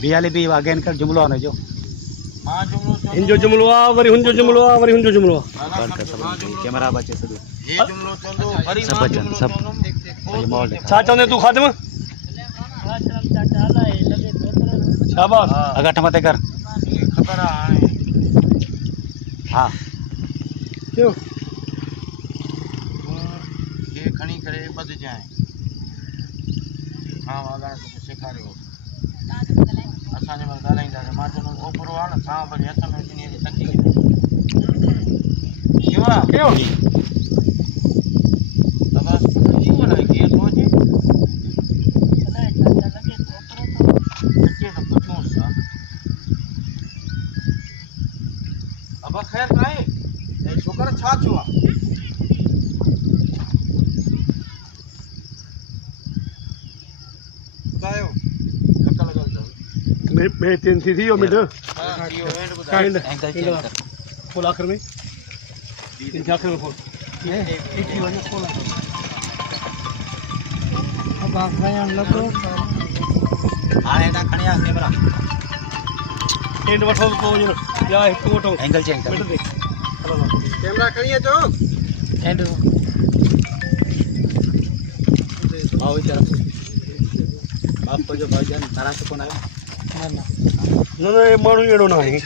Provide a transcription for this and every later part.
बियाली भी अगेन कर जुमलो आने जो हां जुमलो इन जो जुमलो आ वरी हुन जो जुमलो आ वरी हुन जो जुमलो कर सब कैमरा बचे सब ये जुमलो चंदो हरी सब बचन सब मॉल छा चंदे तू खादम शाबाश अगर टमाटे कर खबर आए हां क्यों ये खणी करे बद जाए हां वाला तो सिखारियो असा ने मन गालाइंदा मां चनो ओपरो आ न सा भले हथ में जिनी तकी क्यों बस ये वाला के सोचे बच्चे सब कुछ सा अब खैर काए ए छोकर छा छुआ बतायो कल लगा दो मैं तीन थी ओ मिड हां यो एंड बतायो काइंड फुल आखिर में तीन आखिर में फुल ये एक ही वाला फुल अब आप बयान लगो हां एटा खणिया कैमरा एंड वठो तो या एक वठो एंगल चेंज कर कैमरा खणिए तो एंड आओ इधर बाप को जो भाईजान तारा से कौन आयो ना ये मानू एड़ो ना है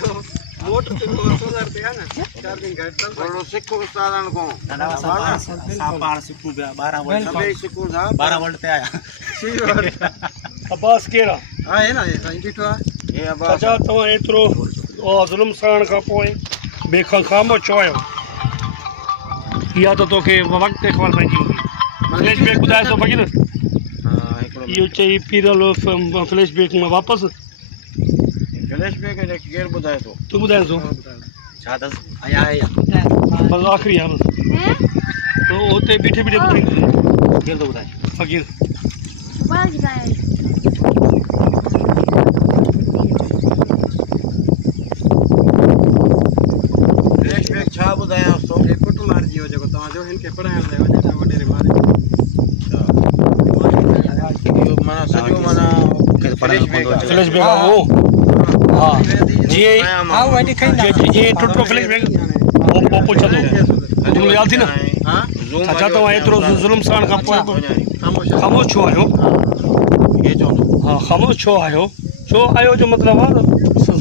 मोटर पे 100,000 पे है ना चार्जिंग घट बोलो सिक्को उस्तादन को सापार सिक्कू 12 वोल्ट सबे सिक्को था 12 वोल्ट पे आया अब्बास केरा हां है ना ये साईं बिठो ये अब अच्छा तो एतरो ओ जुल्म सहण का पोए बेखा खामो चोयो या तो के वक्त देखवाल पंजी फ्लैश बैक बुधाए सो फकीर हां एकड़ो यो चई पीरल फ्लैश बैक में वापस फ्लैश बैक ने केर बुधाए तू बुधाए सो छा दस आया आया बस आखिरी है बस तो होते बीठे बीठे बुधाए खेल दो बताए फकीर फ्लैश बैक छा बुधाया तो ए फोटो मार दियो जको ता जो इनके पढ़ाण ले वने तो वडेरे मारे यो मना सजो मना फ्लैश फ्लैश बैक वो हां जी हां वाडी खंडा जी टुटो फ्लैश बैक ओ पूछो तो तुम याद थी ना हां अच्छा तो एतरो जुल्म सहण का पोए खामोश छो आयो ये जो हां खामोश छो आयो जो मतलब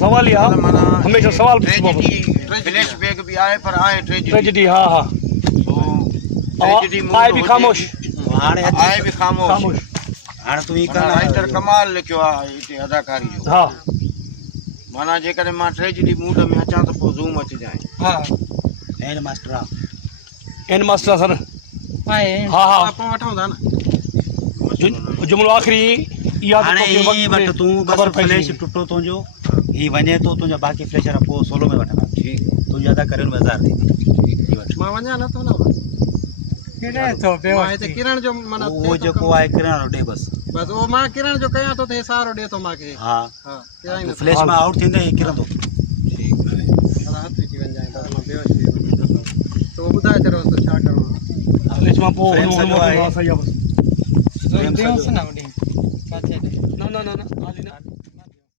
सवाल ही हमेशा सवाल फ्लैश बैक भी आए पर आए ट्रेजेडी हां हां तो ट्रेजेडी आए भी खामोश हाने आए भी खामोश हाने तू ही कर राइटर कमाल लिखियो आ इते अदाकारी जो हां माना जे करे मां ट्रेजेडी मूड में अचा तो पो ज़ूम अच जाए हां and master and master sir हां हां आप वठो था ना जुमलो आखिरी याद हाने तो ई बट तू बस फ्लैश टुटो तो जो ई वने तो तुजा बाकी फ्लैशर पो 16 में वठना ठीक तू ज्यादा करे में 1000 दी मां वना न तो ना केड़े तो बे मां ते किरण जो मना वो जो को आए किरण दे बस वो मां किरण जो कया तो थे सारो दे तो मां के हां हां किरण न फ्लैश में आउट थिंदे किरण तो ठीक है अला हाथ जीवन जाए तो मां बेहोश थी तो बुधाए चलो तो छा करो फ्लैश में पो सही है बस ना ना